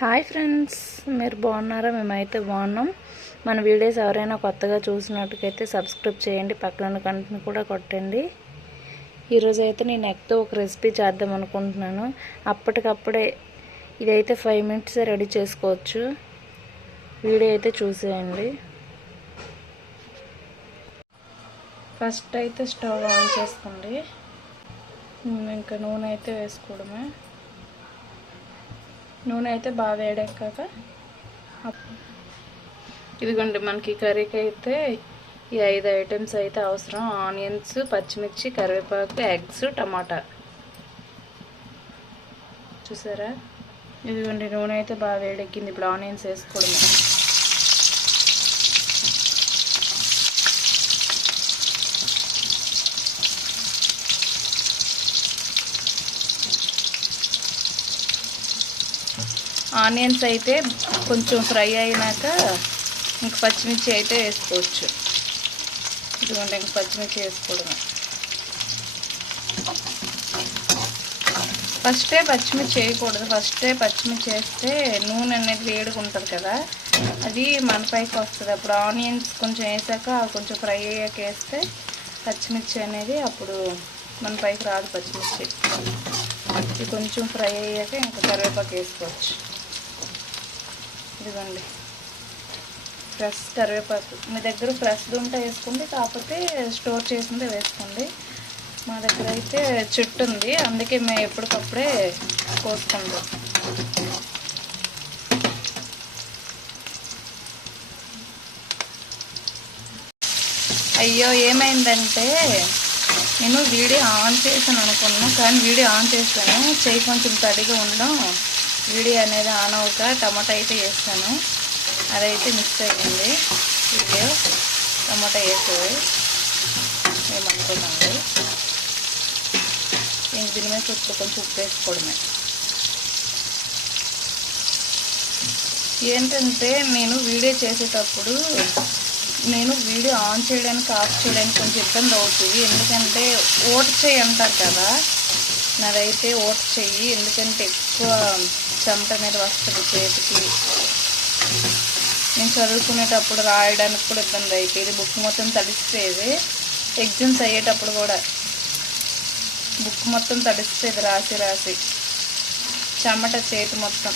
Hi friends, మీరు బాగున్నారా? మేమైతే బాగున్నాం. మన వీడియోస్ ఎవరైనా కొత్తగా చూసినట్టుకైతే సబ్స్క్రైబ్ చేయండి, పక్కన గంటను కూడా కొట్టండి. ఈరోజు అయితే నేను ఎగ్తో ఒక రెసిపీ చేద్దాం అనుకుంటున్నాను. అప్పటికప్పుడే ఇదైతే 5 మినిట్స్ రెడీ చేసుకోవచ్చు. వీడియో అయితే చూసేయండి. ఫస్ట్ అయితే స్టవ్ ఆన్ చేసుకోండి. ఇంకా నూనె అయితే వేసుకోవడమే. నూనె అయితే బాగా వేడెక్కాక ఇదిగోండి, మనకి కర్రీకి అయితే ఈ 5 ఐటమ్స్ అయితే అవసరం. ఆనియన్స్, పచ్చిమిర్చి, కరివేపాకు, ఎగ్స్, టమాటా. చూసారా? ఇదిగోండి, నూనె అయితే బాగా వేడెక్కింది. ఇప్పుడు ఆనియన్స్ వేసుకోవడమే. ఆనియన్స్ అయితే కొంచెం ఫ్రై అయినాక ఇంక పచ్చిమిర్చి అయితే వేసుకోవచ్చు. ఇదిగోండి, ఇంక పచ్చిమిర్చి వేసుకోవడమే. ఫస్టే పచ్చిమిర్చి వేయకూడదు. ఫస్టే పచ్చిమిర్చి వేస్తే నూనె అనేది వేడిగా ఉంటుంది కదా, అది మన పైకి వస్తుంది. అప్పుడు ఆనియన్స్ కొంచెం వేసాక కొంచెం ఫ్రై అయ్యాక వేస్తే పచ్చిమిర్చి అనేది అప్పుడు మన పైకి రాదు పచ్చిమిర్చి. ఇది కొంచెం ఫ్రై అయ్యాక ఇంకా కరివేపాకు వేసుకోవచ్చు. ఇదిగోండి, ఫ్రెష్ కరివేపాకు. మీ దగ్గర ఫ్రెష్ది ఉంటే వేసుకోండి, కాకపోతే స్టోర్ చేసిందే వేసుకోండి. మా దగ్గర అయితే చెట్టు ఉంది, అందుకే మేము ఎప్పటికప్పుడే కోసుకుంటాం. అయ్యో, ఏమైందంటే నేను వీడియో ఆన్ చేశాను అనుకున్నాను, కానీ వీడియో ఆన్ చేశాను, చెయ్యి కొంచెం తడిగా ఉండడం, వీడియో అనేది ఆన్ అవ్వక టమాటా అయితే వేస్తాను. అదైతే మిక్స్ అయ్యింది. వీడియో టమాటా వేసేది ఏమనుకోకండి. ఇంక దీని మీద కొంచెం ఉప్పు వేసుకోవడమే. ఏంటంటే నేను వీడియో చేసేటప్పుడు వీడియో ఆన్ చేయడానికి ఆఫ్ చేయడానికి కొంచెం ఇబ్బంది అవుతుంది. ఎందుకంటే ఓట చెయ్యి అంటారు కదా, నాదైతే ఓట చెయ్యి. ఎందుకంటే ఎక్కువ చెమట అనేది వస్తుంది చేతికి. నేను చదువుకునేటప్పుడు రాయడానికి కూడా ఇబ్బంది అయిపోయింది. బుక్ మొత్తం తడిసిపోయేది. ఎగ్జామ్స్ అయ్యేటప్పుడు కూడా బుక్ మొత్తం తడిసిపోయేది, రాసి రాసి చెమట చేతి మొత్తం.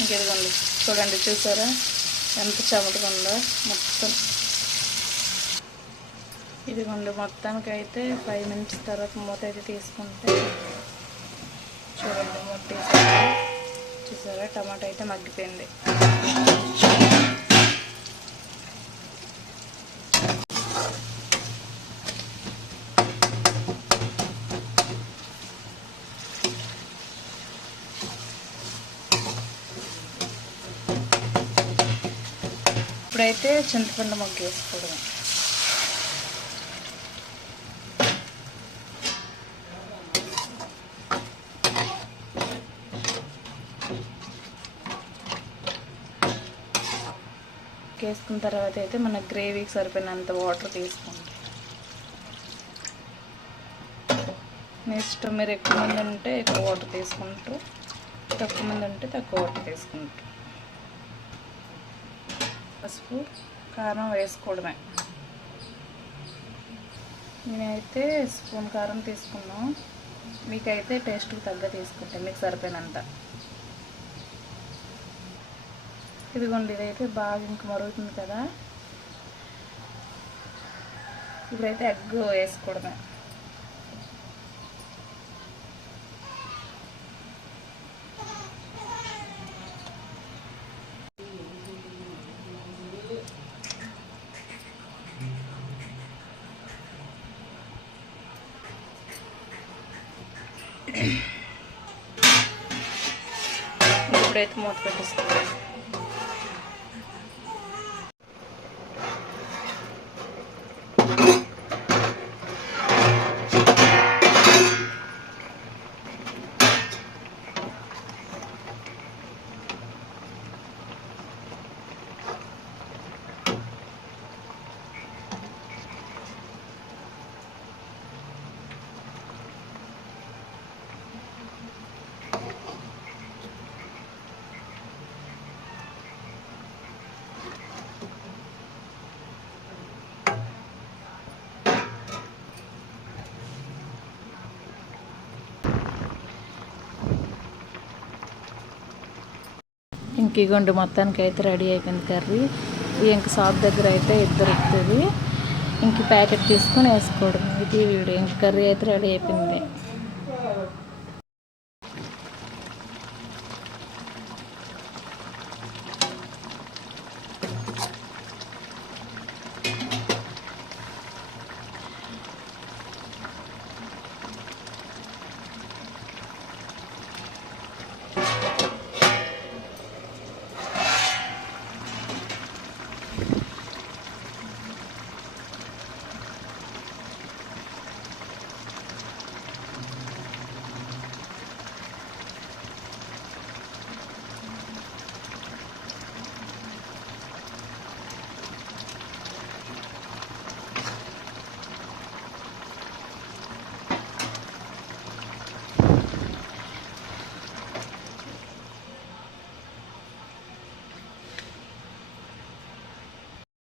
ఇంకెదిగోండి, చూడండి, చూసారా ఎంత చెమటగా ఉందో మొత్తం. ఇదిగోండి, మొత్తానికైతే 5 మినిట్స్ తర్వాత మూత అయితే తీసుకుంటే చూడండి, మూత తీసాక చూసారా టమాటా అయితే మగ్గిపోయింది. ఇప్పుడైతే చింతపండు మొగ్గ వేసుకోవడం. వేసుకున్న తర్వాత అయితే మన గ్రేవీకి సరిపోయినంత వాటర్ తీసుకుంటాం. నెక్స్ట్ మీరు ఎక్కువ మంది ఉంటే ఎక్కువ వాటర్ తీసుకుంటారు, తక్కువ మంది ఉంటే తక్కువ వాటర్ తీసుకుంటారు. పసుపు, కారం వేసుకోవడమే. నేనైతే స్పూన్ కారం తీసుకున్నాను, మీకైతే టేస్ట్కి తగ్గ తీసుకుంటాను, మీకు సరిపోయినంత. ఇదిగోండి, ఇదైతే బాగా ఇంక మరుగుతుంది కదా, ఇప్పుడైతే ఎగ్ వేసుకోవడమే. ఇప్పుడైతే మూత పెట్టేసుకోవాలి. ఇంక ఇగోండి మొత్తానికి అయితే రెడీ అయిపోయింది కర్రీ. ఇంక షాప్ దగ్గర అయితే దొరుకుతుంది. ఇంక ప్యాకెట్ తీసుకొని వేసుకోవడం. ఇది వీడియో. ఇంక కర్రీ అయితే రెడీ అయిపోయింది.